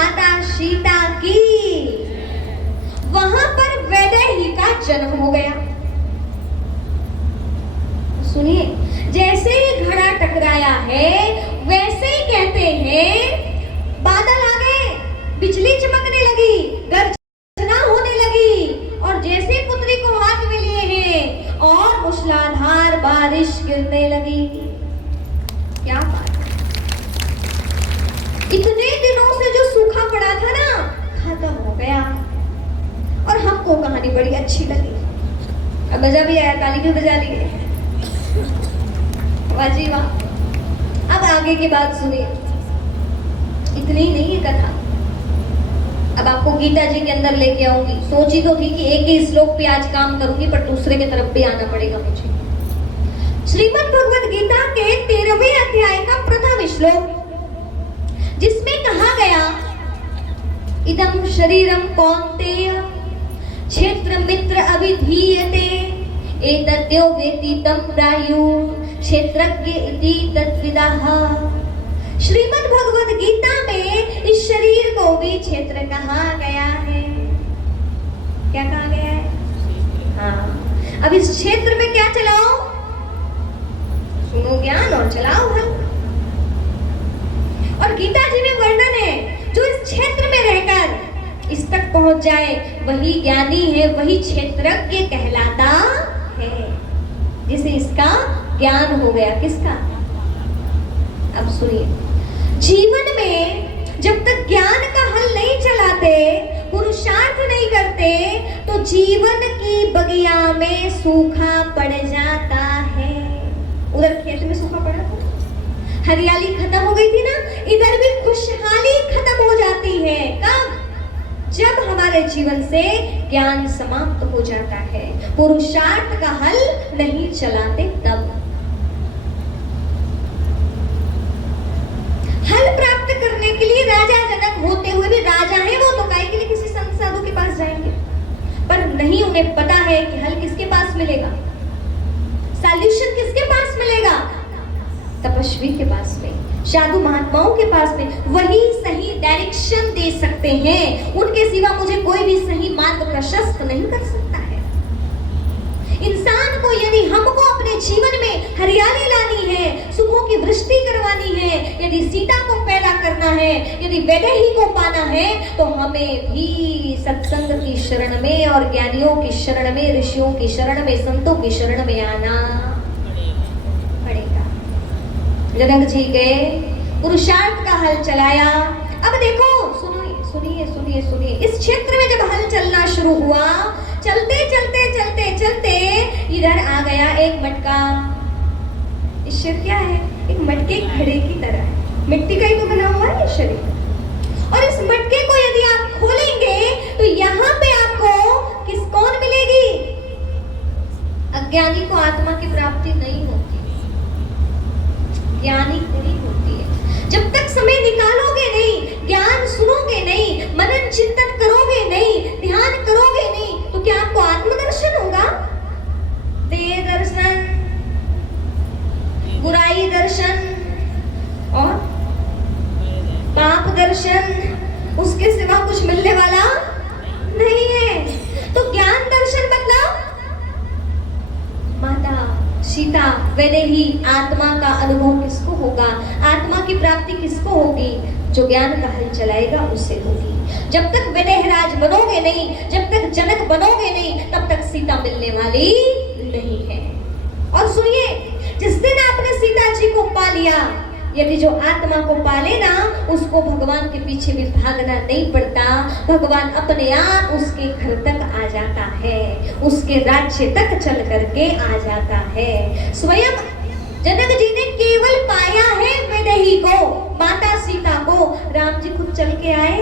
माता सीता की। वहां पर वैदेही का जन्म हो गया। सुनिए, जैसे ही घड़ा टकराया है वैसे ही कहते हैं बादल आ गए, बिजली चमकने लगी, गर्जना होने लगी और जैसे पुत्री को हाथ में लिए हैं और मूसलाधार बारिश गिरने लगी। क्या बात है! इतने दिनों से जो सूखा पड़ा था ना, खत्म हो गया। और हमको कहानी बड़ी अच्छी लगी, अब मजा भी आया, ताली भी बजा ली। वाह जी वाह। अब आगे की बात सुनिए। इतनी ही नहीं है कथा, अब आपको गीता जी के अंदर लेके आऊंगी। सोची तो थी कि एक ही श्लोक पे आज काम करूंगी, पर दूसरे की तरफ भी आना पड़ेगा मुझे। श्रीमद् भगवद गीता के 13वें अध्याय का प्रथम श्लोक, जिसमें कहा गया इदं शरीरम कौन्तेय क्षेत्र मित्र अभिधीयते एतद्यो वेति तं प्रायुः क्षेत्रज्ञ इति तद्विदः। श्रीमद् भगवद गीता में इस शरीर को भी क्षेत्र कहा गया है। क्या कहा गया है? हाँ, अब इस क्षेत्र में क्या चलाओ? सुनो ज्ञान और चलाओ हल। और गीता जी में वर्णन है, जो इस क्षेत्र में रहकर इस तक पहुंच जाए वही ज्ञानी है, वही क्षेत्रज्ञ कहलाता है, जिसे इसका ज्ञान हो गया। किसका? अब सुनिए, जीवन में जब तक ज्ञान का हल नहीं चलाते, पुरुषार्थ नहीं करते, तो जीवन की बगिया में सूखा पड़ जाता है। उधर खेत में सूखा पड़ा था, हरियाली खत्म हो गई थी ना, इधर भी खुशहाली खत्म हो जाती है। कब? जब हमारे जीवन से ज्ञान समाप्त हो जाता है, पुरुषार्थ का हल नहीं चलाते तब। हल प्राप्त करने के लिए राजा जनक होते हुए भी, राजा है वो तो काहे के लिए किसी संत साधु के पास जाएंगे? पर नहीं, उन्हें पता है कि हल किसके पास मिलेगा, सॉल्यूशन किसके पास मिलेगा? तपस्वी के पास में, साधु महात्माओं के पास में। वही सही डायरेक्शन दे सकते हैं, उनके सिवा मुझे कोई भी सही मार्ग प्रशस्त नहीं कर सकता है। इंसान को यदि हमको अपने जीवन में हरियाली लानी है, सुखों की वृष्टि करवानी है, यदि सीता को पैदा करना है, यदि वैदेही को पाना है, तो हमें भी सत्संग की शरण में और ज्ञानियों की शरण में, ऋषियों की शरण में, संतों की शरण में आना पड़ेगा। जनक जी गए, पुरुषार्थ का हल चलाया। अब देखो, सुनिए सुनिए सुनिए, इस क्षेत्र में जब हल चलना शुरू हुआ, चलते चलते चलते चलते इधर आ गया एक मटका। ईश्वर क्या है? एक मटके घड़े की तरह है, मिट्टी का ही तो बना हुआ है शरीर। और इस मटके को यदि आप खोलेंगे तो यहाँ पे आपको कौन मिलेगी? अज्ञानी को आत्मा की प्राप्ति नहीं होती, ज्ञानी को ही होती है। जब तक समय निकालोगे नहीं, ज्ञान सुनोगे नहीं, मनन चिंतन करोगे नहीं, ध्यान करोगे नहीं, तो क्या आपको आत्मदर्शन होगा? देह दर्शन, बुराई दर्शन और पाप दर्शन, उसके सिवा कुछ मिलने वाला नहीं है। तो ज्ञान दर्शन मतलब माता सीता, वैदेही, आत्मा का अनुभव किसको होगा? आत्मा की प्राप्ति किसको होगी? जो ज्ञान का हल चलाएगा उससे होगी। जब तक वैदेहराज बनोगे नहीं, जब तक जनक बनोगे नहीं, तब तक सीता मिलने वाली नहीं है। और सुनिए, जिस दिन आपने सीता जी को पा लिया, यदि जो आत्मा को पाले ना, उसको भगवान के पीछे भी भागना नहीं पड़ता। भगवान अपने आप उसके घर तक आ जाता है, उसके राज्य तक चल करके आ जाता है। स्वयं जनक जी ने केवल पाया है वैदेही को, माता सीता को। राम जी खुद चल के आए,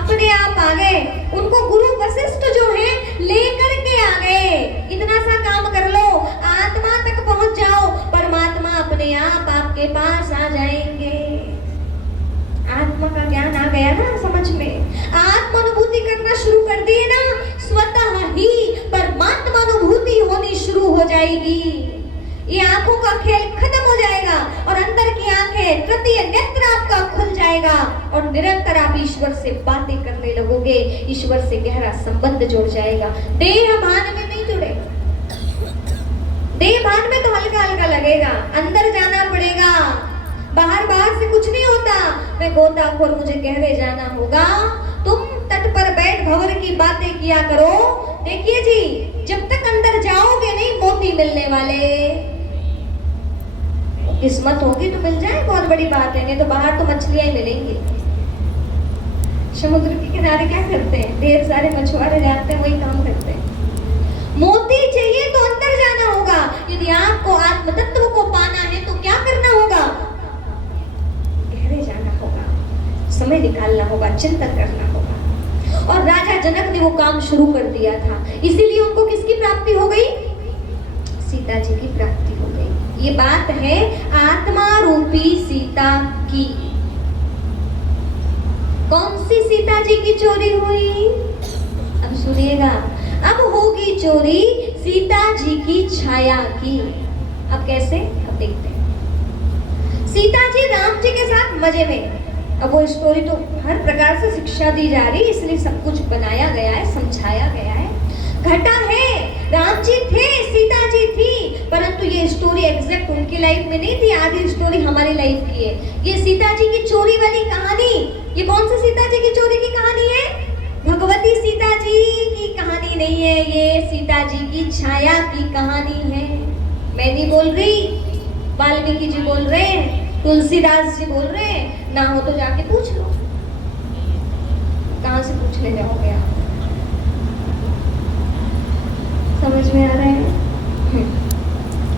अपने आप आ गए। उनको गुरु वशिष्ठ जो है लेकर के आ गए, इतना सा काम कर लो, आत्मा तक पहुंच जाओ, परमात्मा अपने आप आपके पास आ जाएंगे। आत्मा का ज्ञान आ गया ना समझ में, आत्मानुभूति करना शुरू कर दिए ना, स्वतः ही परमात्मा अनुभूति होनी शुरू हो जाएगी। ये आंखों का खेल खत्म हो जाएगा। जाएगा और अंदर की आंखें, तृतीय नेत्र आपका खुल जाएगा और निरंतर आप ईश्वर से बातें करने लगोगे, ईश्वर से गहरा संबंध जुड़ जाएगा। देह भान में नहीं जुड़ेगा। देह भान में तो हल्का हल्का लगेगा, अंदर जाना पड़ेगा। बाहर से कुछ नहीं होता। मैं गोताखोर, मुझे गहरे जाना होगा। तुम तट पर बैठ भंवर की बातें किया करो। देखिए जी, जब तक अंदर जाओगे नहीं मोती मिलने वाले। किस्मत होगी तो मिल जाए, बहुत बड़ी बात है, नहीं तो बाहर तो मछलियां ही मिलेंगी। समुद्र के किनारे क्या करते हैं, ढेर सारे मछुआरे जाते हैं, वही काम करते हैं। मोती चाहिए तो अंदर जाना होगा। यदि आपको आत्म तत्व को पाना है तो क्या करना होगा, गहरे जाना होगा, समय निकालना होगा, चिंतन करना होगा। और राजा जनक ने वो काम शुरू कर दिया था, इसीलिए उनको किसकी प्राप्ति हो गई, सीता जी की प्राप्ति हो गई। ये बात है आत्मा रूपी सीता की। कौन सी सीता जी की चोरी हुई, अब सुनिएगा। अब होगी चोरी सीता जी की छाया की। अब कैसे, अब देखते हैं। सीता जी राम जी के साथ मजे में। अब वो स्टोरी तो हर प्रकार से शिक्षा दी जा रही है, इसलिए सब कुछ बनाया गया है, समझाया गया है। घटा है, राम जी थे, सीता जी थी, परंतु ये स्टोरी एग्जैक्ट उनकी लाइफ में नहीं थी, आधी स्टोरी हमारी लाइफ की है। ये सीता जी की चोरी वाली कहानी, ये कौन सी सीता जी की चोरी की कहानी है, भगवती सीता जी की कहानी नहीं है, ये सीता जी की छाया की कहानी है। मैं नहीं बोल रही, वाल्मीकि जी बोल रहे हैं, तुलसीदास जी बोल रहे हैं, ना हो तो जाके पूछ लो। कहां से पूछने जाओगे आप, समझ में आ रहा है।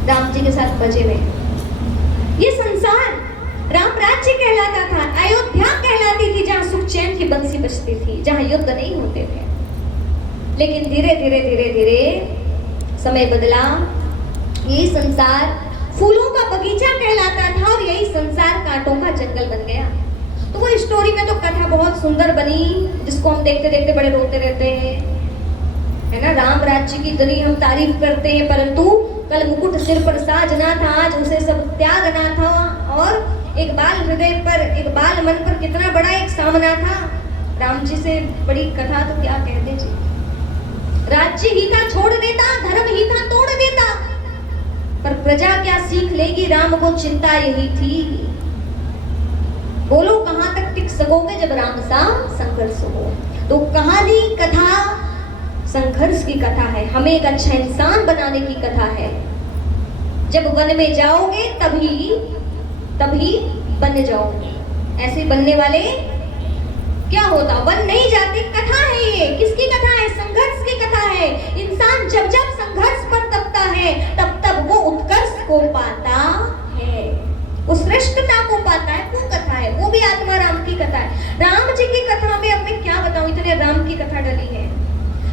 राम जी के साथ मजे में। ये संसार राम राज्य कहलाता था, अयोध्या कहलाती थी, जहाँ सुख चैन की बंसी बजती थी, जहाँ युद्ध नहीं होते थे। लेकिन धीरे धीरे धीरे धीरे समय बदला, यही संसार फूलों का बगीचा कहलाता था और यही संसार कांटों का जंगल बन गया। तो वो स्टोरी में तो कथा बहुत सुंदर बनी, जिसको हम देखते देखते बड़े रोते रहते हैं, है ना। राम राज्य की इतनी हम तारीफ करते हैं, परंतु कल मुकुट सिर पर साजना था, आज उसे सब त्यागना था। और एक बाल हृदय पर, एक बाल मन पर कितना बड़ा एक सामना था। राम जी से बड़ी कथा तो क्या कहते जी। राज्य ही था छोड़ देता, धर्म ही था तोड़ देता, पर प्रजा क्या सीख लेगी, राम को चिंता यही थी। बोलो कहां तक टिक सकोगे जब राम सा संघर्ष हो। तो कहानी, कथा संघर्ष की कथा है, हमें एक अच्छा इंसान बनाने की कथा है। जब वन में जाओगे तभी बन जाओगे, ऐसे बनने वाले क्या होता, वन नहीं जाते। कथा है ये, किसकी कथा है, संघर्ष की कथा है। इंसान जब जब संघर्ष पर तपता है तब तब वो उत्कर्ष को पाता है, उस श्रेष्ठता को पाता है। वो कथा है, वो भी आत्मा राम की कथा है। राम जी की कथा में अब मैं क्या बताऊं, इतने राम की कथा डली है,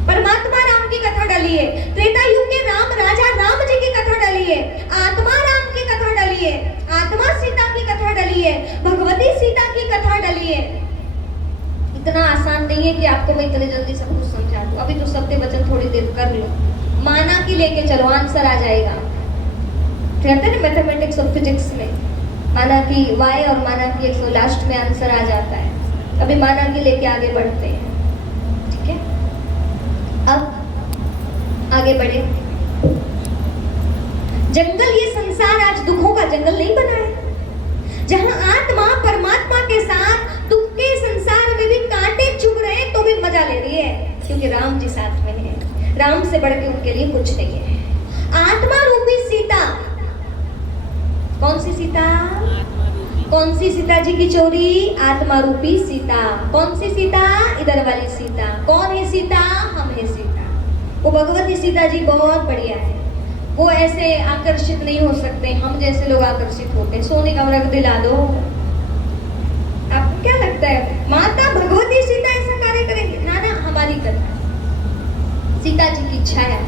परमात्मा राम की कथा डली है, त्रेता युग के राम राजा राम जी की कथा डली है, आत्मा राम की कथा डली है, आत्मा सीता की कथा डली है, भगवती सीता की कथा डली है। इतना आसान नहीं है कि आपको मैं इतने जल्दी सब कुछ समझा दूं। अभी तो शब्द वचन थोड़ी देर कर लो, माना कि लेके चलो, आंसर आ जाएगा। कहते हैं मैथमेटिक्स और फिजिक्स में माना कि y और माना कि x, लास्ट में आंसर आ जाता है। अभी माना कि लेके आगे बढ़ते हैं, ठीक है। अब आगे बढ़े। जंगल, ये संसार आज दुखों का जंगल नहीं बना है, जहां आत्मा परमात्मा के साथ दुख के संसार में भी कांटे चुभ रहे हैं तो भी मजा ले रही है, क्योंकि राम जी साथ में है। राम से बढ़ के उनके लिए कुछ नहीं है। आत्मा रूपी सीता, कौन सी सीता, कौन सी सीता जी की चोरी, आत्मा रूपी सीता। कौन सी सीता, इधर वाली सीता। कौन है सीता, हम है सीता। वो भगवती सीता जी बहुत बढ़िया है, वो ऐसे आकर्षित नहीं हो सकते, हम जैसे लोग आकर्षित होते हैं। सोने का रख दिला दो, आपको क्या लगता है माता भगवती सीता ऐसा कार्य करेंगे? ना ना, हमारी कथा सीता जी की इच्छा है।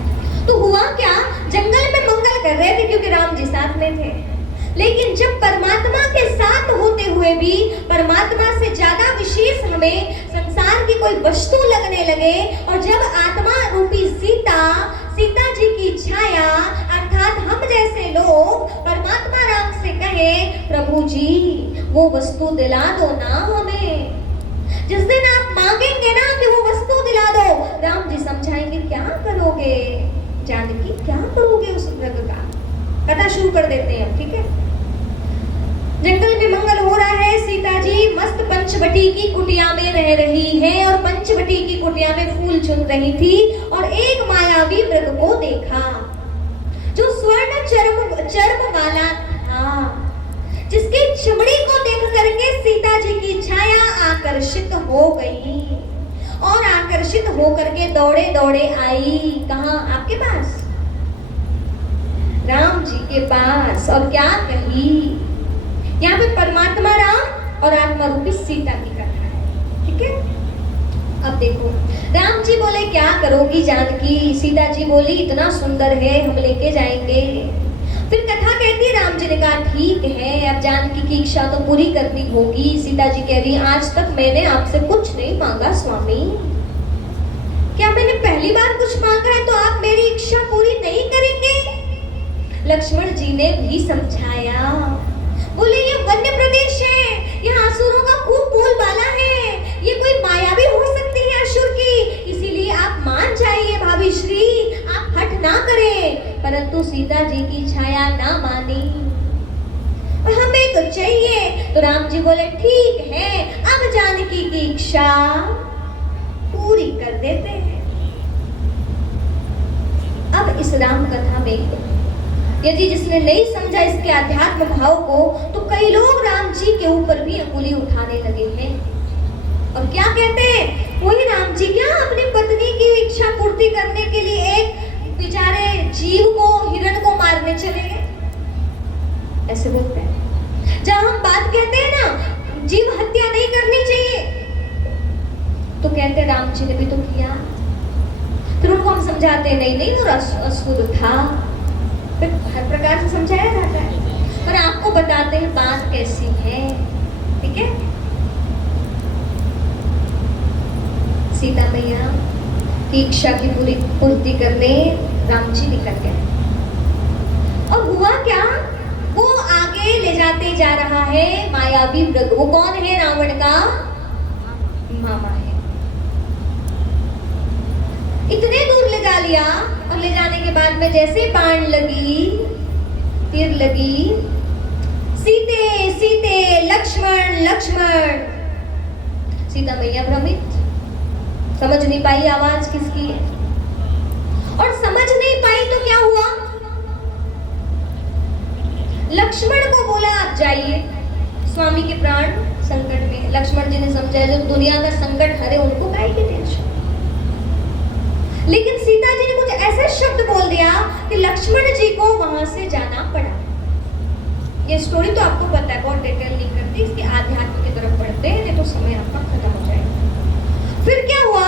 तो हुआ क्या, जंगल में मंगल कर रहे थे क्योंकि राम जी साथ में थे, लेकिन जब परमात्मा के साथ होते हुए भी परमात्मा से ज्यादा विशेष हमें संसार की कोई वस्तु लगने लगे, और जब आत्मा रूपी सीता जी की छाया अर्थात हम जैसे लोग परमात्मा राम से कहे, प्रभु जी वो वस्तु दिला दो ना हमें। जिस दिन आप मांगेंगे ना कि वो वस्तु दिला दो, राम जी समझाएंगे क्या करोगे जानकी, क्या करोगे उस मृग का। कथा शुरू कर देते हैं, ठीक है। जंगल में मंगल हो रहा है, सीता जी मस्त पंचवटी की कुटिया में रह रही है और पंचवटी की कुटिया में फूल चुन रही थी और एक मायावी मृग को देखा जो स्वर्ण चर्म वाला था, जिसकी चमड़ी को देख करके सीता जी की छाया आकर्षित हो गई और आकर्षित होकर के दौड़े दौड़े आई कहां, आपके पास, राम जी के पास। और क्या कही, यहाँ पे परमात्मा राम और आत्मा रूपी सीता की कथा है, ठीक है। अब देखो, राम जी बोले क्या करोगी जानकी, सीता जी बोली इतना सुंदर है हम लेके जाएंगे। फिर कथा कहती है, राम जी ने कहा ठीक है, अब जानकी की इच्छा तो पूरी करनी होगी। सीता जी कह रही आज तक मैंने आपसे कुछ नहीं मांगा स्वामी, क्या मैंने पहली बार कुछ मांगा है तो आप मेरी इच्छा पूरी नहीं करेंगे। लक्ष्मण जी ने भी समझाया, बोले ये वन्य प्रदेश है, यहाँ असुरों का खूब बोलबाला है, ये कोई माया भी हो सकती है असुर की, इसीलिए आप मान जाइए भाभी श्री, आप हट ना करें। परंतु सीता जी की छाया ना मानी, हमें तो चाहिए। तो राम जी बोले ठीक है, अब जानकी की इच्छा पूरी कर देते हैं। अब इस राम कथा में यदि जिसने नहीं समझा इसके आध्यात्म भाव को, तो कई लोग राम जी के ऊपर भी अंगुली उठाने लगे हैं और क्या कहते हैं, वही राम जी क्या अपनी पत्नी की इच्छा पूर्ति करने के लिए एक बेचारे जीव को, हिरण को मारने चले गए, ऐसे बोलते हैं। जब हम बात कहते हैं ना जीव हत्या नहीं करनी चाहिए, तो कहते राम जी ने भी तो किया। फिर उनको हम समझाते हैं नहीं नहीं वो असुर था, फिर हर प्रकार से समझाया जाता है, पर आपको बताते हैं बात कैसी है, ठीक है। सीता मैया की इच्छा की पूरी पूर्ति करने राम जी निकल गए और हुआ क्या, वो आगे ले जाते जा रहा है मायावी मृग। वो कौन है, रावण का मामा है। इतने दूर ले जा लिया और ले जाने के बाद में जैसे बाण लगी, तीर लगी, सीते सीते लक्ष्मण लक्ष्मण, सीता मैया भ्रमित, समझ नहीं पाई आवाज किसकी है, और समझ नहीं पाई तो क्या हुआ, लक्ष्मण को बोला आप जाइए, स्वामी के प्राण संकट में। लक्ष्मण जी ने समझा जो दुनिया का संकट हरे उनको काहे की टेंशन। लेकिन सीता जी ने कुछ ऐसे शब्द बोल दिया कि लक्ष्मण जी को वहां से जाना पड़ा। ये स्टोरी तो आपको पता है, बहुत डिटेल नहीं करती, इसके आध्यात्म की तरफ पढ़ते हैं, नहीं तो समय आपका खत्म हो जाएगा। फिर क्या हुआ,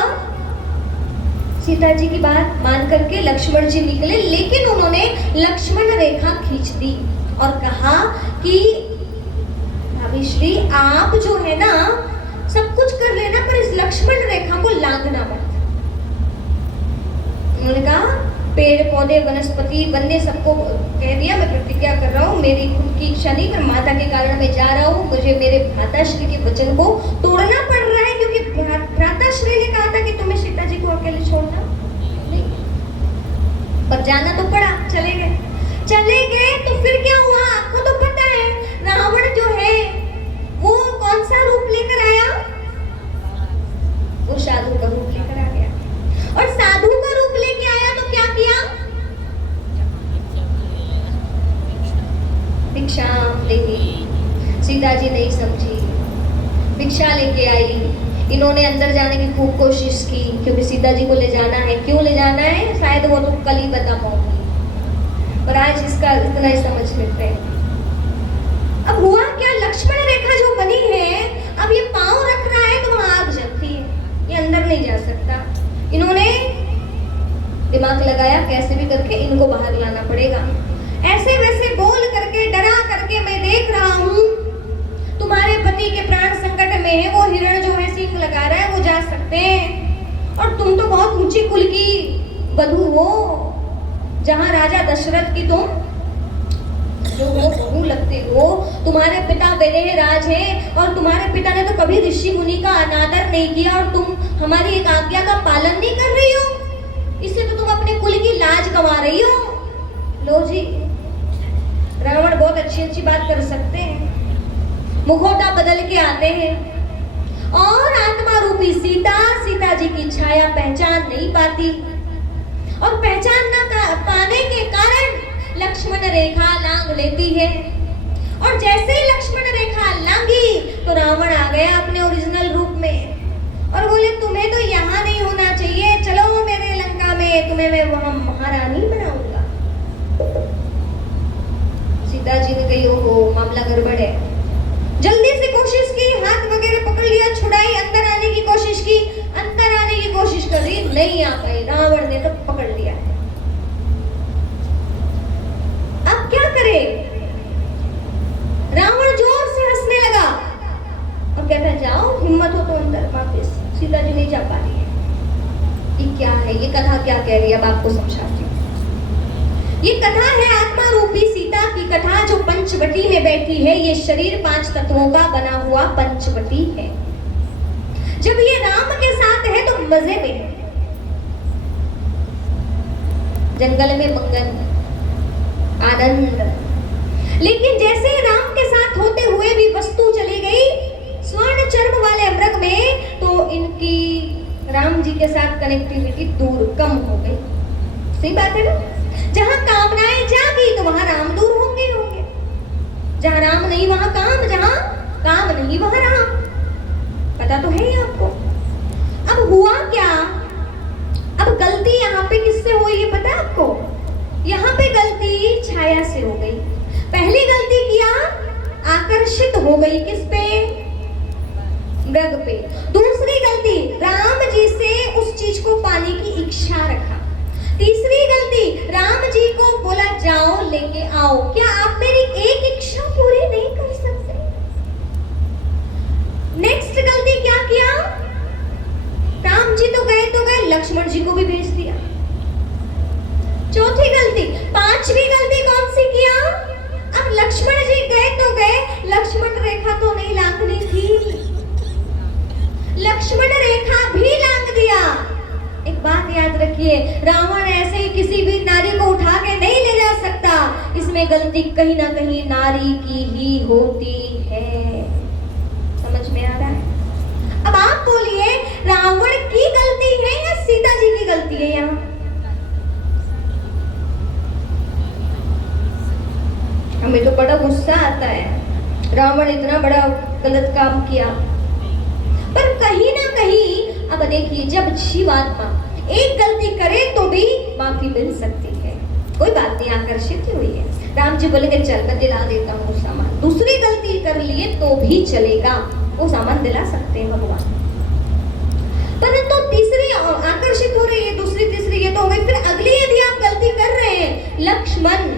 सीता जी की बात मान करके लक्ष्मण जी निकले, लेकिन उन्होंने लक्ष्मण रेखा खींच दी और कहा कि भाभी श्री आप जो है ना सब कुछ कर लेना, पर इस लक्ष्मण रेखा को लांघना मत। उन्होंने कहा पेड़ पौधे वनस्पति वन्य सबको कह दिया मैं प्रतिज्ञा कर रहा हूँ, मेरी खुद की इच्छा नहीं पर माता के कारण मैं जा रहा हूँ, मुझे मेरे भ्राताश्री के वचन को तोड़ना पड़ रहा है, क्योंकि भ्राताश्री ने कहा था कि तुम्हें सीता जी को अकेले छोड़ना नहीं, पर जाना तो पड़ा। चले गए तो फिर क्या हुआ आपको तो पता है, रावण जो है वो कौन सा रूप लेकर आया, वो साधु का रूप लेकर आ गया, और साधु का रूप लेके आया तो क्या किया, भिक्षा देगी। सीता जी नहीं समझी, भिक्षा लेके आई। इन्होंने अंदर जाने की खूब कोशिश की, क्योंकि सीता जी को ले जाना है। क्यों ले जाना है शायद वो तो कल ही बता पाऊंगी, पर आज इसका इतना ही समझ लेते हैं। अब हुआ क्या, लक्ष्मण रेखा जो बनी है, अब ये पांव रख रहा है तो वहां आग जलती है, ये अंदर नहीं जा सकता। इन्होंने दिमाग लगाया कैसे भी करके इनको बाहर लाना पड़ेगा। ऐसे वैसे बोल करके डरा करके मैं देख रहा हूँ तुम्हारे पति के प्राण संकट में है, वो हिरण जो है सींग लगा रहा है, वो जा सकते हैं, और तुम तो बहुत ऊंची कुल की बधू हो, जहाँ राजा दशरथ की तुम जो हो बहू लगते हो। तुम्हारे पिता वैदेह राज हैं और तुम्हारे पिता ने तो कभी ऋषि मुनि का अनादर नहीं किया और तुम हमारी एक आज्ञा का पालन नहीं कर रही हो। इससे तो तुम अपने कुल की लाज गंवा रही हो। लो जी, रावण बहुत अच्छी बात कर सकते हैं, मुखौटा बदल के आते हैं और आत्मा रूपी सीता जी की छाया पहचान नहीं पाती और पहचान न पाने के कारण लक्ष्मण रेखा लांग लेती है और जैसे ही लक्ष्मण रेखा लांगी तो रावण आ गया अपने ओरिजिनल रूप में और बोले तुम्हें तो यहाँ नहीं होना चाहिए, चलो मेरे लंका में, तुम्हें मैं वहां महारानी बनाऊंगा। सीता जी ने कही ओहो मामला गड़बड़ है, जल्दी से कोशिश की, हाथ वगैरह पकड़ लिया, छुड़ाई, अंदर आने की कोशिश की, अंदर आने की कोशिश कर रही, नहीं आ पाई, रावण ने तो पकड़ लिया है। अब क्या करे? रावण जोर से हंसने लगा और कहता जाओ, हिम्मत हो तो अंदर वापस। सीता जी नहीं जा पा रही है। ये क्या है, ये कथा क्या कह रही है, अब आपको समझाती हूँ। ये कथा है आत्मा रूपी सीता की कथा, जो पंचवटी में बैठी है। ये शरीर 5 तत्वों का बना हुआ पंचवटी है। जब ये राम के साथ है तो मजे में है, जंगल में मंगन, आनंद। लेकिन जैसे राम के साथ होते हुए भी वस्तु चली गई स्वर्ण चर्म वाले मृग में, तो इनकी राम जी के साथ कनेक्टिविटी दूर कम हो गई। सही बात है ना? जहां कामनाएं जागी तो वहां राम दूर होंगे होंगे, जहां राम नहीं वहां काम, जहां काम नहीं वहां राम। पता तो है ही आपको। अब हुआ क्या? अब गलती यहाँ पे किससे हुई है पता है आपको? यहाँ पे गलती छाया से हो गई। पहली गलती किया, आकर्षित हो गई किस पे? मृग पे। दूसरी गलती, राम जी से उस चीज को पाने की इच्छा रखा। तीसरी गलती, राम जी को बोला जाओ लेके आओ। क्या आप मेरी एक इच्छा पूरी नहीं कर सकते? नेक्स्ट गलती क्या किया? राम जी तो गए, लक्ष्मण जी को भी भेज दिया। चौथी गलती, पांचवी गलती कौन सी किया? अब लक्ष्मण जी गए तो गए, लक्ष्मण रेखा तो नहीं लांघनी थी, लक्ष्मण रेखा भी लांघ दिया। एक बात याद रखिए, रावण ऐसे ही किसी भी नारी को उठा के नहीं ले जा सकता। इसमें गलती कहीं ना कहीं नारी की ही होती है। समझ में आ रहा है? अब आप बोलिए, रावण की गलती है या सीता जी की गलती है? यहाँ हमें तो बड़ा गुस्सा आता है, रावण इतना बड़ा गलत काम किया। पर कहीं ना कहीं अब देखिए, जब जीवात्मा एक गलती करे तो भी माफी मिल सकती है। कोई बात नहीं, आकर्षित ही हुई है। राम जी बोले कि चल मैं दिला देता हूँ सामान। दूसरी गलती कर लिए तो भी चलेगा, वो सामान दिला सकते हैं भगवान। परंतु तीसरी आकर्षित हो रही है, दूसरी तीसरी ये तो हो गई। फिर अगली यदि आप गलती कर रहे हैं, लक्ष्मण,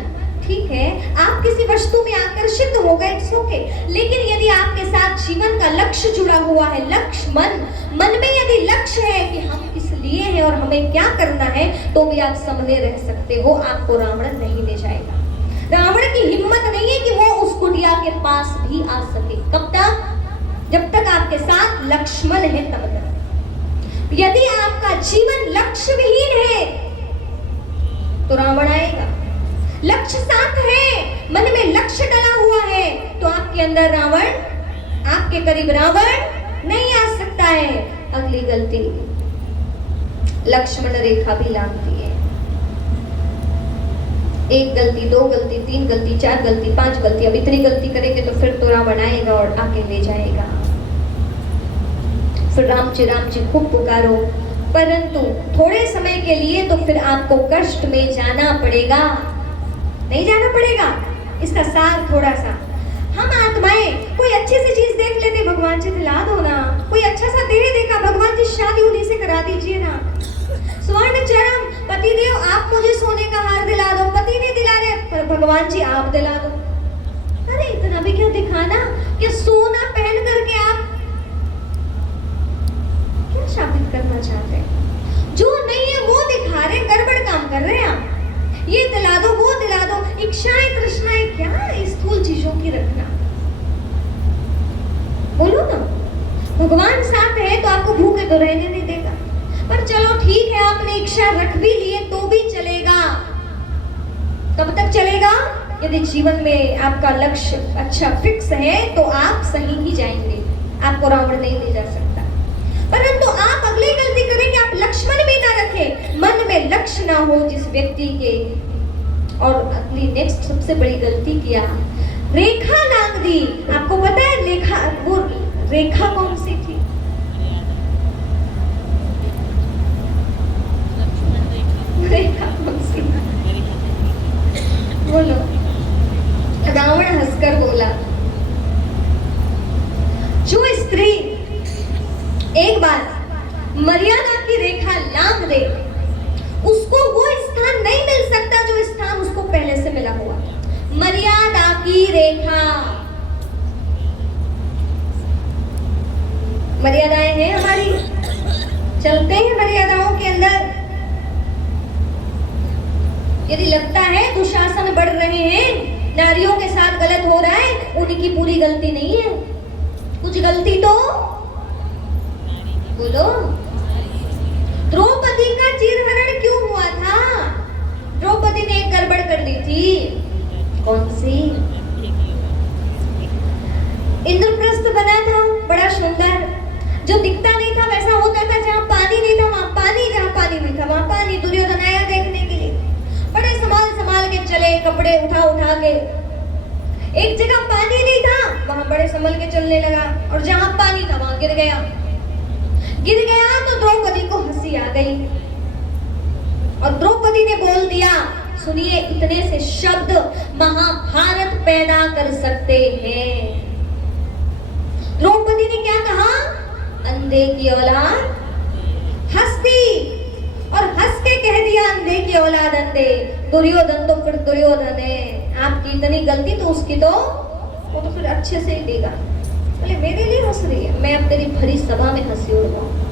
ठीक है आप किसी वस्तु में आकर्षित हो गए, इट्स ओके, लेकिन यदि आपके साथ जीवन का लक्ष्य जुड़ा हुआ है, लक्ष्मण, मन में यदि लक्ष्य है कि हम किस लिए हैं और हमें क्या करना है, तो भी आप संभले रह सकते हो, आपको रावण नहीं ले जाएगा। रावण की हिम्मत नहीं है कि वो उस कुटिया के पास भी आ सके। कब तक? जब तक आपके साथ लक्ष्मण है तब तक। यदि आपका जीवन लक्ष्य विहीन है तो रावण आएगा। लक्ष्य साथ है, मन में लक्ष्य डला हुआ है, तो आपके अंदर रावण, आपके करीब रावण नहीं आ सकता है। अगली गलती, लक्ष्मण रेखा भी लांघती है। 1 गलती, 2 गलती, 3 गलती, 4 गलती, 5 गलती। अब इतनी गलती करेंगे तो फिर तो रावण आएगा और आके ले जाएगा। फिर राम जी खूब पुकारो, परंतु थोड़े समय के लिए तो फिर आपको कष्ट में जाना पड़ेगा। नहीं जाना पड़ेगा? इसका सार थोड़ा सा, हम आत्माएं कोई अच्छी सी चीज देख लेते, भगवान जी दिला दो ना। कोई अच्छा सा देह देखा, भगवान जी शादी उन्हीं से करा दीजिए ना। स्वर्ण चरम, पति देव आप मुझे सोने का हार दिला दो, पति नहीं दिला रहे, पर भगवान जी आप दिला दो। अरे इतना भी क्या दिखाना कि सोना पहन करके आप क्या साबित करना चाहते हैं? जो नहीं है वो दिखा रहे, गड़बड़ काम कर रहे हैं आप। ये दिला दो, वो दिला दो, इच्छाएं तृष्णाएं क्या है? में तो रहने नहीं देगा। पर चलो ठीक है, आपने इच्छा रख भी लिए तो भी चलेगा। कब तक चलेगा? यदि जीवन में आपका लक्ष्य अच्छा फिक्स है तो आप सही ही जाएंगे, आपको रावण नहीं ले जा सकता। परंतु आप अगली गलती करेंगे, आप लक्ष्मण भी ना रखें, मन में लक्ष्य ना हो जिस व्यक्ति के। और अगली नेक्स्ट सबसे बड़ी गलती किया, रेखा लांग दी। आपको पता है रेखा, वो रेखा कौन सी थी? रेखा कौन सी? बोलो। रावण हंसकर बोला, जो स्त्री एक बार मर्यादा की रेखा लांघ दे उसको वो स्थान नहीं मिल सकता जो स्थान उसको पहले से मिला हुआ। मर्यादा की रेखा, मर्यादाएं हैं हमारी, चलते हैं मर्यादाओं के अंदर। यदि लगता है दुशासन बढ़ रहे हैं, नारियों के साथ गलत हो रहा है, उनकी पूरी गलती नहीं है, कुछ गलती तो बोलो। द्रौपदी का चीरहरण क्यों हुआ था? द्रौपदी ने एक गड़बड़ कर दी थी। कौन सी? इंद्रप्रस्थ बना था बड़ा सुंदर, जो दिखता नहीं था वैसा होता था, जहाँ पानी नहीं था वहां पानी, जहाँ पानी नहीं था वहां पानी। दुर्योधन आया देखने के लिए, बड़े संभाल संभाल के चले, कपड़े उठा उठा के। एक जगह पानी नहीं था, वहां बड़े संभल के चलने लगा, और जहां पानी था वहां गिर गया। तो द्रौपदी को हंसी आ गई और द्रौपदी ने बोल दिया, सुनिए, इतने से शब्द महाभारत पैदा कर सकते हैं। द्रौपदी ने क्या कहा? अंधे की औलाद हंसती, और हंस के कह दिया अंधे की औलाद अंधे। दुर्योधन तो फिर दुर्योधन है, आपकी इतनी गलती तो उसकी तो वो तो फिर अच्छे से ही देगा। बोले मेरे लिए हंस रही है, मैं अब तेरी भरी सभा में हंसी उड़वाऊं।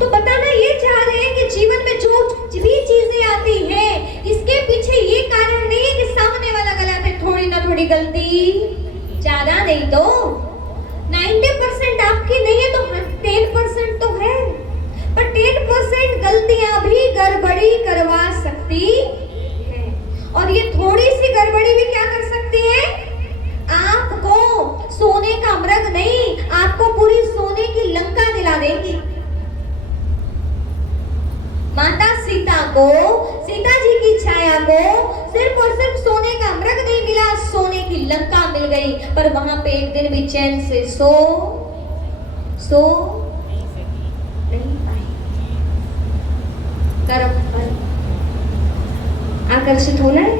तो बताना ये चाह रहे हैं कि जीवन में जो भी चीजें आती हैं, इसके पीछे ये कारण नहीं है कि सामने वाला गलत है, थोड़ी ना थोड़ी गलती, ज्यादा नहीं तो 90% आपकी नहीं है तो 10% तो है, पर 10% गलतियां भी गड़बड़ी करवा सकती है। और ये थोड़ी सी गड़बड़ी भी क्या कर सकती है? आपको सोने का मृग नहीं, आपको पूरी सोने की लंका दिला देगी। माता सीता को, सीता जी की छाया को सिर्फ और सिर्फ सोने का मृग नहीं मिला, सोने की लंका मिल गई, पर वहां पे एक दिन भी चैन से सो नहीं पाई। कर्म फल आकर्षित होना है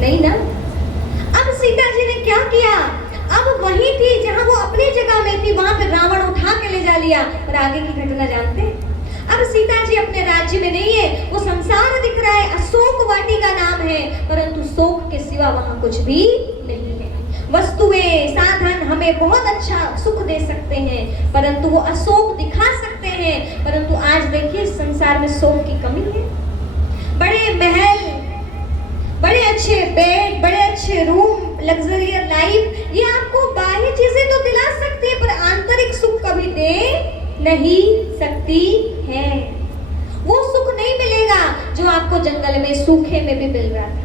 नहीं ना। अब सीता जी ने क्या किया? अब वही थी जहां वो अपनी जगह में थी, वहां पे रावण उठा के ले जा लिया। और आगे की घटना जानते हैं? अब सीता जी अपने राज्य में नहीं है, वो संसार दिख रहा है, अशोक वाटिका नाम है, परंतु शोक के सिवा वहां कुछ भी नहीं है। वस्तुएं, साधन हमें बहुत अच्छा सुख दे सकते हैं, परंतु वो अशोक दिखा सकते हैं, परंतु आज देखिए संसार में शोक की कमी है। बड़े महल, बड़े अच्छे बेड, बड़े अच्छे रूम, लग्जरियस लाइफ, ये आपको बाह्य चीजें तो दिला सकती है, पर आंतरिक सुख कभी दे नहीं सकती है। वो सुख नहीं मिलेगा जो आपको जंगल में सूखे में भी मिल रहा था।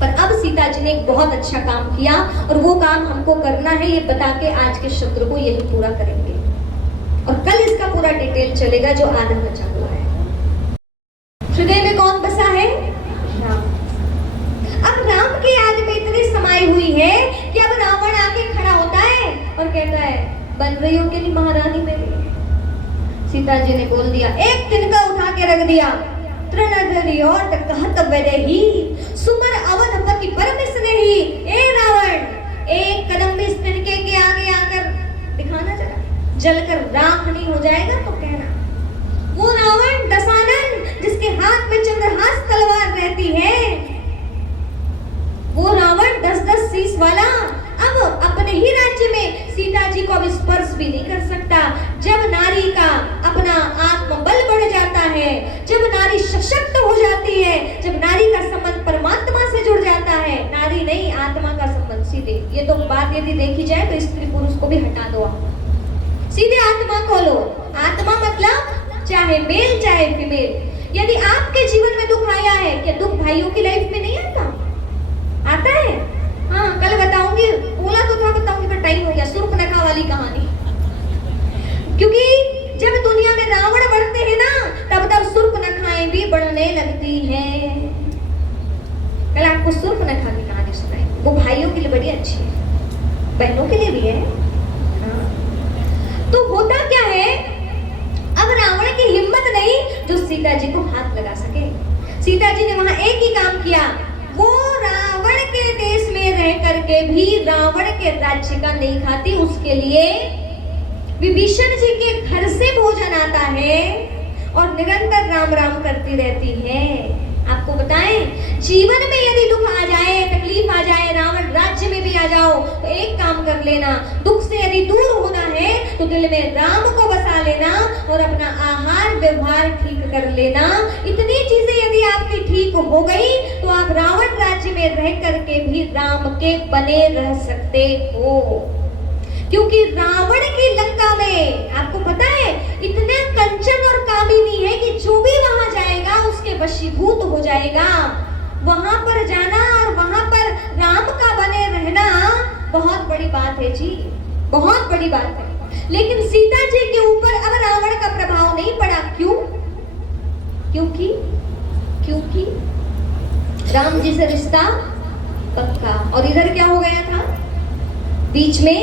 पर अब सीता जी ने एक बहुत अच्छा काम किया, और वो काम हमको करना है, ये बता के आज के सत्र को यही पूरा करेंगे, और कल इसका पूरा डिटेल चलेगा जो आधा बचा हुआ है। हृदय में कौन बसा है? राम। अब राम की याद में इतनी समाई हुई है कि अब रावण आके खड़ा होता है और कहता है, बन रही हो कि नहीं महारानी मेरी? सीता जी ने बोल दिया, एक तिनका उठा के रख दिया, तृणधरी और कहत वैदेही सुमर अवधपति परमिस नहीं। ए रावण, एक कदम भी इस तिनके के आगे आकर दिखाना, जरा जलकर राख नहीं हो जाएगा तो कहना। वो रावण दशानन जिसके हाथ में चंद्रहास तलवार रहती है, वो रावण 10-10 शीश वाला अब अपने ही राज्य में सीता जी को अब स्पर्श भी नहीं कर सकता। जब नारी का अपना आत्मबल बढ़ जाता है, जब नारी सशक्त हो जाती है, जब नारी का संबंध परमात्मा से जुड़ जाता है, नारी नहीं आत्मा का संबंध सीधे, ये ये तो बात यदि देखी जाए तो स्त्री पुरुष को भी हटा दो आप, सीधे आत्मा खोलो। आत्मा मतलब चाहे मेल चाहे फीमेल। यदि आपके जीवन में दुख आया है, क्या दुख भाइयों की लाइफ में नहीं आता? आता है। हाँ, कल बताऊंगी, बोला तो था बताऊंगी पर टाइम हो गया, सूर्पनखा वाली कहानी। क्योंकि जब दुनिया में रावण बढ़ते हैं ना, तब तब सूर्पनखाएं भी बढ़ने लगती हैं। कल आपको सूर्पनखा की कहानी सुनाएंगे, वो भाइयों के लिए बड़ी अच्छी है, बहनों के लिए भी है। हाँ। तो होता क्या है, अब रावण की हिम्मत नहीं जो सीता जी को हाथ लगा सके। सीता जी ने वहां एक ही काम किया, वो रावण के देश में रह करके भी रावण के राज्य का नहीं खाती। उसके लिए विभीषण जी के घर से भोजन आता है और निरंतर राम राम करती रहती है। आपको बताएं, जीवन में यदि दुख आ जाए, तकलीफ आ जाए, रावण राज्य में भी आ जाओ, तो एक काम कर लेना, दुख से यदि दूर होना है तो दिल में राम को बसा लेना और अपना आहार व्यवहार ठीक कर लेना। इतनी चीजें यदि आपकी ठीक हो गई तो आप रावण राज्य में रह करके भी राम के बने रह सकते हो। क्योंकि रावण की लंका में आपको पता है इतने कंचन और कामिनी है कि जो भी वहां जाएगा उसके वशीभूत हो जाएगा। वहां पर जाना और वहां पर राम का बने रहना बहुत बड़ी बात है जी, बहुत बड़ी बात है। लेकिन सीता जी के ऊपर अब रावण का प्रभाव नहीं पड़ा। क्यों? क्योंकि राम जी से रिश्ता पक्का। और इधर क्या हो गया था, बीच में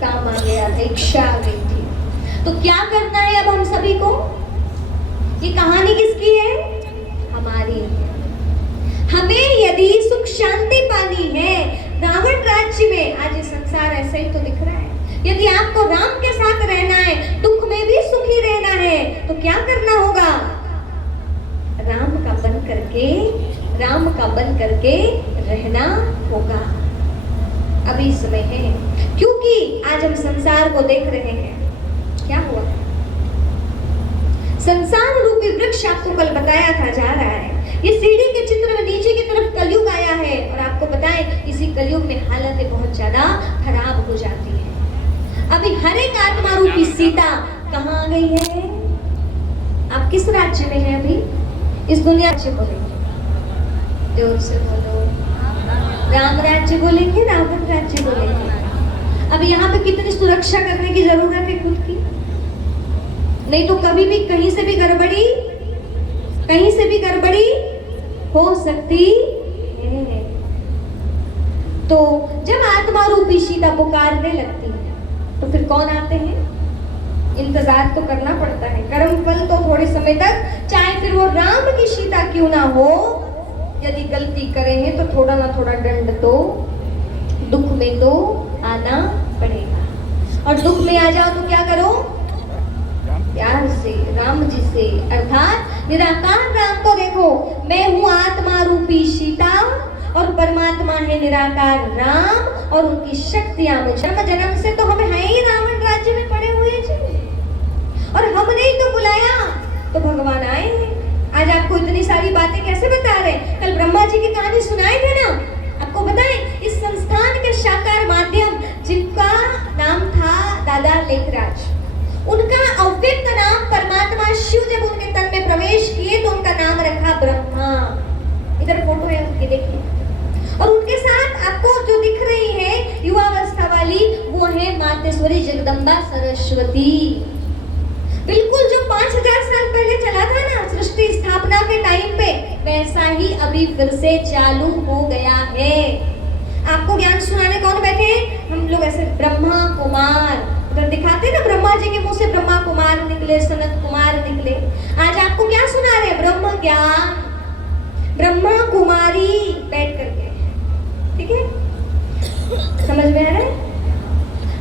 काम आ गया था, इच्छा आ गई थी। तो क्या करना है अब हम सभी को? ये कहानी किसकी है? हमारी। हमें यदि सुख शांति पानी है रावण राज्य में, आज ये संसार ऐसा ही तो दिख रहा है, यदि आपको राम के साथ रहना है, दुख में भी सुखी रहना है, तो क्या करना होगा? राम का बन करके रहना होगा। अभी समय है, क्योंकि आज हम संसार को देख रहे हैं। क्या हुआ? संसार रूपी वृक्ष आपको कल बताया था जा रहा है। ये सीढ़ी के चित्र में नीचे की तरफ कलयुग आया है और आपको बताएं इसी कलयुग में हालतें बहुत ज्यादा खराब हो जाती है। अभी हर एक आत्मा रूपी सीता कहाँ आ गई है? आप किस राज्य में हैं अभी? इस दुनिया से बोलेंगे, जोर से बोलो। राम राज्य बोलेंगे, रावण राज्य बोलेंगे। अब यहाँ पे कितनी सुरक्षा करने की जरूरत है खुद की, नहीं तो कभी भी कहीं से भी गड़बड़ी हो सकती है। तो जब आत्मा रूपी सीता पुकारने लगती है तो फिर कौन आते हैं? इंतजार तो करना पड़ता है, कर्म फल तो थोड़े समय तक, चाहे फिर वो राम की सीता क्यों ना हो, यदि गलती करेंगे तो थोड़ा ना थोड़ा दंड तो दुख में तो आना पड़ेगा। और दुख में आ जाओ तो क्या करो? प्यार से, राम जी से, अर्थात निराकार राम को देखो। मैं हूँ आत्मा रूपी सीता और परमात्मा है निराकार राम और उनकी शक्तियां मुझे जन्म से तो हमें है ही रावण राज्य में पड़े हुए जी, और हमने ही तो बुलाया तो भगवान आए हैं। आज आपको इतनी सारी बातें कैसे बता रहे हैं? कल ब्रह्मा जी की कहानी सुनाए थे ना, आपको बताएं इस संस्थान के साकार माध्यम जिनका नाम था दादा लेखराज, उनका अव्यक्त नाम परमात्मा शिव जब उनके तन में प्रवेश किए तो उनका नाम रखा ब्रह्मा। इधर फोटो है उनकी, देखिए। और उनके साथ आपको जो दिख रही है युवावस्था वाली, वो है मातेश्वरी जगदम्बा सरस्वती। बिल्कुल जो 5000 साल पहले चला था ना सृष्टि स्थापना के टाइम पे, वैसा ही अभी फिर से चालू हो गया है। आपको ज्ञान सुनाने कौन बैठे? हम लोग ऐसे ब्रह्मा कुमार उधर दिखाते ना, ब्रह्मा जी के मुंह से ब्रह्मा कुमार निकले, सनत कुमार निकले। आज आपको क्या सुना रहे? ब्रह्म ज्ञान, ब्रह्मा कुमारी बैठ करके, ठीक है? समझ में आ रहा है?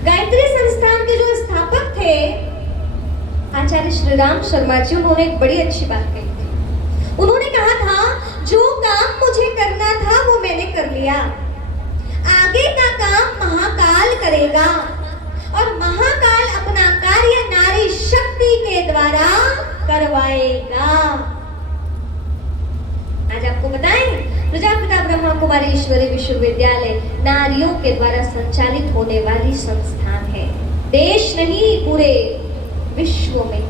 गायत्री संस्थान के जो स्थापक थे आचार्य श्री राम शर्मा जी, उन्होंने एक बड़ी अच्छी बात कही थी। उन्होंने कहा था जो काम मुझे करना था वो मैंने कर लिया, आगे का काम महाकाल करेगा और महाकाल अपना कार्य नारी शक्ति के द्वारा करवाएगा। आज आपको बताएं प्रजापिता ब्रह्मा कुमारी ईश्वरी विश्वविद्यालय नारियों के द्वारा संचालित होने वाली संस्थान है। देश नहीं, पूरे विश्व में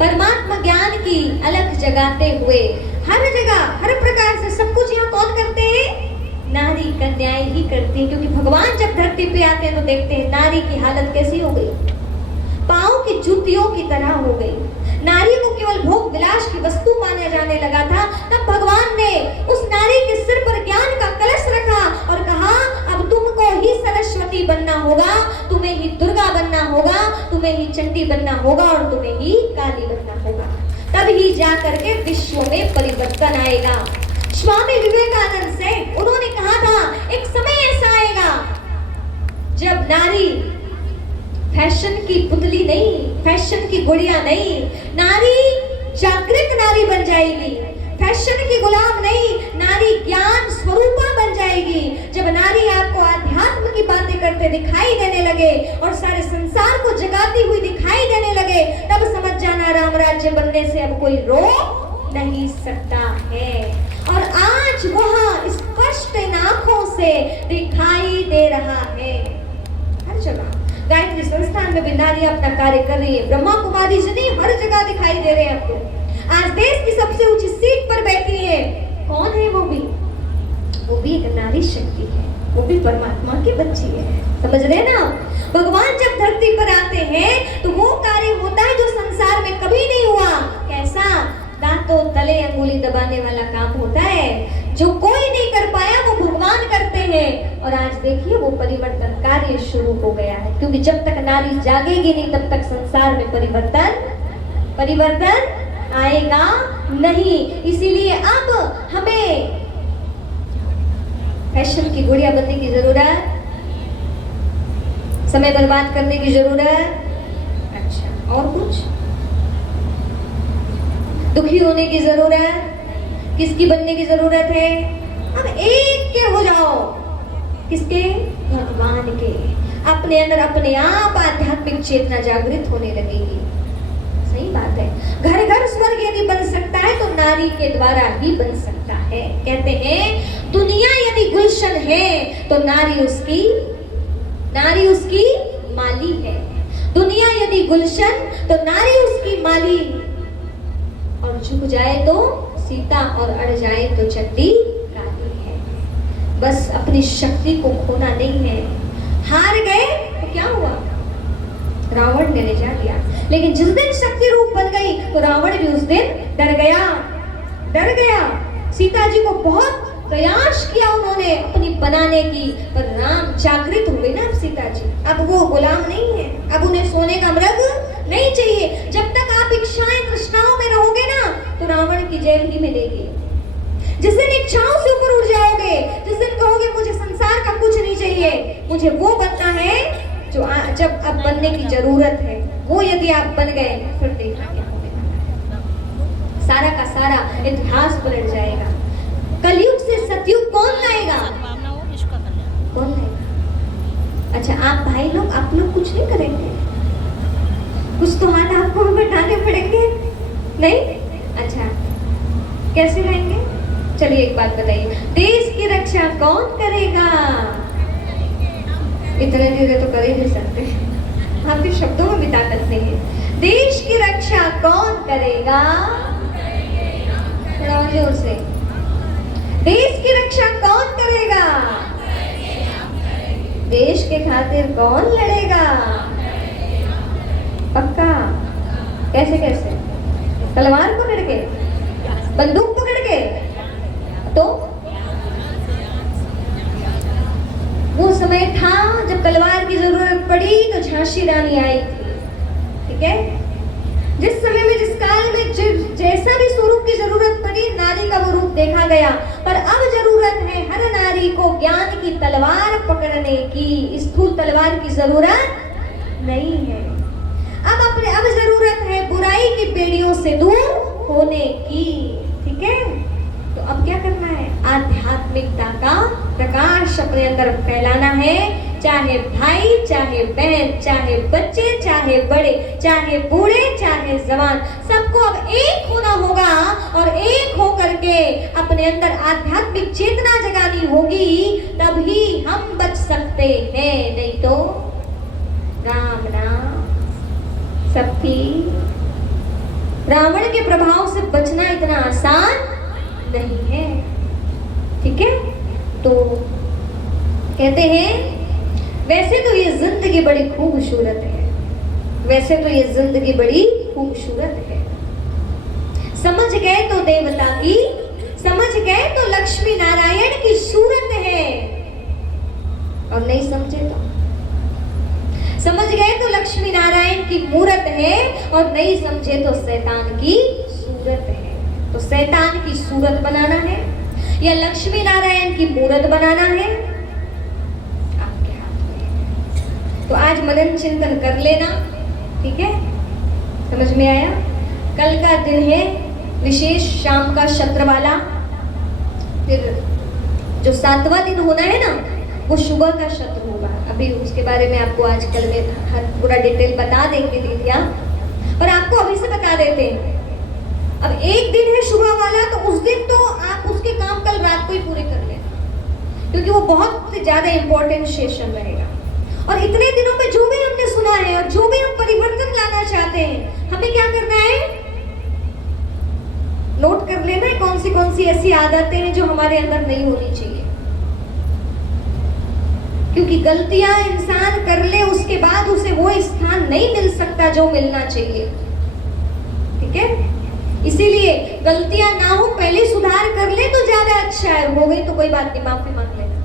परमात्मा ज्ञान की अलख जगाते हुए हर जगह हर प्रकार से सब कुछ यहाँ कौन करते हैं? नारी कन्याएं ही करती हैं। क्योंकि भगवान जब धरती पे आते हैं तो देखते हैं नारी की हालत कैसी हो गई, पाँव की जूतियों की तरह हो गई। नारी को केवल भोग विलास की वस्तु माना जाने लगा था। तब भगवान ने उस नारी के सिर पर ज्ञान का कलश रखा और कहा अब तुमको ही सरस्वती बनना होगा, तुम्हें ही दुर्गा बनना होगा, तुम्हें ही चंडी बनना होगा और तुम्हें ही काली बनना होगा। तब ही जा करके विश्व में परिवर्तन आएगा। स्वामी विवेकानंद से उन्होंने कहा था एक समय ऐसा आएगा जब नारी फैशन की पुतली नहीं, फैशन की गुड़िया नहीं, नारी जागृत नारी बन जाएगी। फैशन की गुलाम नहीं, नारी ज्ञान स्वरूपा बन जाएगी। जब नारी आपको आध्यात्म की बातें करते दिखाई देने लगे और सारे संसार को जगाती हुई दिखाई देने लगे, तब समझ जाना राम राज्य बनने से अब कोई रोक नहीं सकता है। और आज वह स्पष्ट इन आंखों से दिखाई दे रहा है हर जगह। गायत्री संस्थान में भी नारियां अपना कार्य कर रही है। ब्रह्मा कुमारी जी हर जगह दिखाई दे रहे हैं आपको। आज देश की सबसे ऊंची सीट पर बैठी है, कौन है वो भी एक नारी शक्ति है, वो भी परमात्मा की बच्ची है। समझ रहे ना? भगवान जब धरती पर आते हैं तो वो कार्य होता है जो संसार में कभी नहीं हुआ। कैसा? दांतों तले अंगुली दबाने वाला काम होता है, जो कोई नहीं कर पाया वो भगवान करते हैं। और आज देखिए वो परिवर्तन कार्य शुरू हो गया है। क्योंकि जब तक नारी जागेगी नहीं तब तक संसार में परिवर्तन आएगा नहीं। इसीलिए अब हमें फैशन की गुड़िया बनने की जरूरत, समय बर्बाद करने की जरूरत, अच्छा और कुछ दुखी होने की जरूरत, किसकी बनने की जरूरत है? अब एक के हो जाओ। किसके? भगवान के। अपने अंदर अपने आप आध्यात्मिक चेतना जागृत होने लगेगी। सही बात है। घर घर स्वर्ग यदि बन सकता है तो नारी के द्वारा ही बन सकता है। कहते हैं दुनिया यदि गुलशन है तो नारी उसकी माली है। दुनिया यदि गुलशन तो नारी उसकी माली, और झुक जाए तो सीता और अड़ जाए तो चंडी काली है। बस अपनी शक्ति को खोना नहीं है। हार गए तो क्या हुआ? रावण ने ले जा दिया। लेकिन जिस दिन शक्ति रूप बन गई तो रावण भी उस दिन डर गया। सीता जी को बहुत प्रयास किया उन्होंने अपनी बनाने की, पर राम जागृत हुए ना अब सीता जी। अब वो गुलाम नहीं है, अब उन्हें सोने का मृग नहीं चाहिए। जब तक आप इच्छाएं तृष्णाओं में रहोगे ना तो रावण की जेल ही मिलेगी। जिस दिन इच्छाओं से ऊपर उठ जाओगे, जिस दिन कहोगे मुझे संसार का कुछ नहीं चाहिए, मुझे वो बनना है जो जब अब बनने की जरूरत है, वो यदि आप बन गए फिर देखा क्या होगा। सारा का सारा इतिहास पलट जाएगा। कलयुग से सतयुग कौन लाएगा? कौन लाएगा? अच्छा आप भाई लोग, आप लोग कुछ नहीं करेंगे? कुछ तो हाथ आपको हमें उठाने पड़ेंगे नहीं? अच्छा कैसे लाएंगे? चलिए एक बात बताइए, देश की रक्षा कौन करेगा? इतने धीरे तो कर ही नहीं सकते, आपके शब्दों में भी ताकत नहीं है। देश की रक्षा कौन करेगा? थोड़ा और जोर से। देश की रक्षा कौन करेगा? देश के खातिर कौन लड़ेगा? पक्का? कैसे कैसे? तलवार पकड़ के, बंदूक पकड़ के? तो वो समय था जब तलवार की जरूरत पड़ी तो झांसी रानी आई थी। ठीक है? जिस समय में, जिस काल में जैसा भी स्वरूप की जरूरत पड़ी, नारी का वो रूप देखा गया। पर अब जरूरत है हर नारी को ज्ञान की तलवार पकड़ने की, स्थूल तलवार की जरूरत नहीं है। अब जरूरत है बुराई की बेड़ियों से दूर होने की। ठीक है? तो अब क्या करना है? आध्यात्मिकता का प्रकाश अपने अंदर फैलाना है। चाहे भाई, चाहे बहन, चाहे बच्चे, चाहे बड़े, चाहे बूढ़े, चाहे जवान, सबको अब एक होना होगा और एक होकर के अपने अपने अंदर आध्यात्मिक चेतना जगानी होगी, तभी हम बच सकते हैं, नहीं तो राम नाम सब ठीक। रावण के प्रभाव से बचना इतना आसान नहीं है, ठीक है। तो कहते हैं वैसे तो ये जिंदगी बड़ी खूबसूरत है, वैसे तो ये जिंदगी बड़ी खूबसूरत है। समझ गए तो देवता की, समझ गए तो लक्ष्मी नारायण की सूरत है, और नहीं समझे तो समझ गए तो लक्ष्मी नारायण की मूरत है, और नहीं समझे तो शैतान की सूरत है। तो शैतान की सूरत बनाना है या लक्ष्मी नारायण की मूरत बनाना है, आपके हाथ में है। तो आज मनन चिंतन कर लेना, ठीक है, समझ में आया। कल का दिन है विशेष शाम का शत्र वाला, फिर जो 7वां दिन होना है ना, वो सुबह का शत्र होगा। अभी उसके बारे में आपको आज कल में हर पूरा डिटेल बता देंगे दीदियाँ, पर आपको अभी से बता देते हैं। अब एक दिन है सुबह वाला, तो उस दिन तो आप उसके काम कल रात को ही पूरे कर लेना, क्योंकि वो बहुत ज्यादा इंपॉर्टेंट सेशन रहेगा। और इतने दिनों में जो भी हमने सुना है और जो भी हम परिवर्तन लाना चाहते हैं, हमें क्या करना है, नोट कर लेना है कौन सी ऐसी आदतें हैं जो हमारे अंदर नहीं होनी चाहिए। क्योंकि गलतियां इंसान कर ले, उसके बाद उसे वो स्थान नहीं मिल सकता जो मिलना चाहिए, ठीक है। इसीलिए गलतियां ना हो, पहले सुधार कर ले तो ज्यादा अच्छा है, हो गई तो कोई बात नहीं, माफी मांग लेना।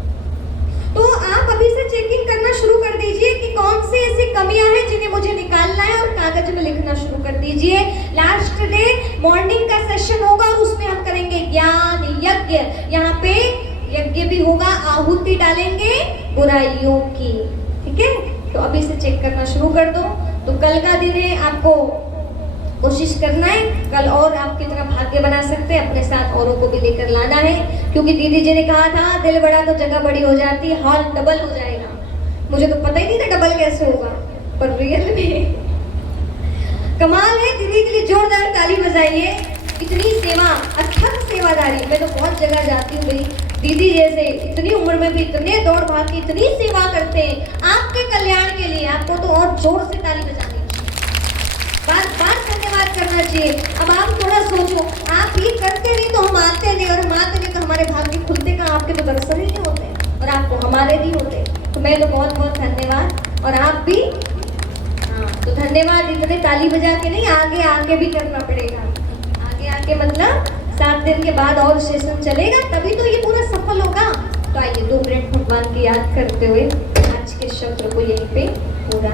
तो आप अभी से चेकिंग करना शुरू कर दीजिए कि कौन सी ऐसी कमियां हैं जिन्हें मुझे निकालना है, और कागज में लिखना शुरू कर दीजिए। लास्ट डे मॉर्निंग का सेशन होगा, उसमें हम करेंगे ज्ञान यज्ञ। यहाँ पे यज्ञ भी होगा, आहुति डालेंगे बुराइयों की, ठीक है। तो अभी से चेक करना शुरू कर दो। तो कल का दिन है, आपको कोशिश करना है कल और आप कितना भाग्य बना सकते हैं, अपने साथ औरों को भी लेकर लाना है। क्योंकि दीदी जी ने कहा था दिल बड़ा तो जगह बड़ी हो जाती है, हॉल डबल हो जाएगा। मुझे तो पता ही नहीं था डबल कैसे होगा, पर रियल में कमाल है। दीदी के लिए जोरदार ताली बजाइए। इतनी सेवा, अथक सेवादारी, मैं तो बहुत जगह जाती हूँ भाई, दीदी जैसे इतनी उम्र में भी इतने दौड़ भाग की इतनी सेवा करते हैं आपके कल्याण के लिए। आपको तो और जोर से ताली बजानी चाहिए, बार बार धन्यवाद करना चाहिए। अब आप थोड़ा सोचो, आप ये करते नहीं तो हम आते नहीं, और हम आते नहीं तो हमारे भाग्य खुलते कहाँ, आपके तो दर्शन ही नहीं होते और आपको हमारे नहीं होते। तो मैं तो बहुत बहुत धन्यवाद, और आप भी हाँ, तो धन्यवाद। इतने ताली बजा के नहीं, आगे आके भी करना पड़ेगा। आगे आके मतलब 7 दिन के बाद और सेशन चलेगा, तभी तो ये पूरा सफल होगा। तो आइए 2 मिनट भगवान की याद करते हुए आज के सत्र को यहीं पे पूरा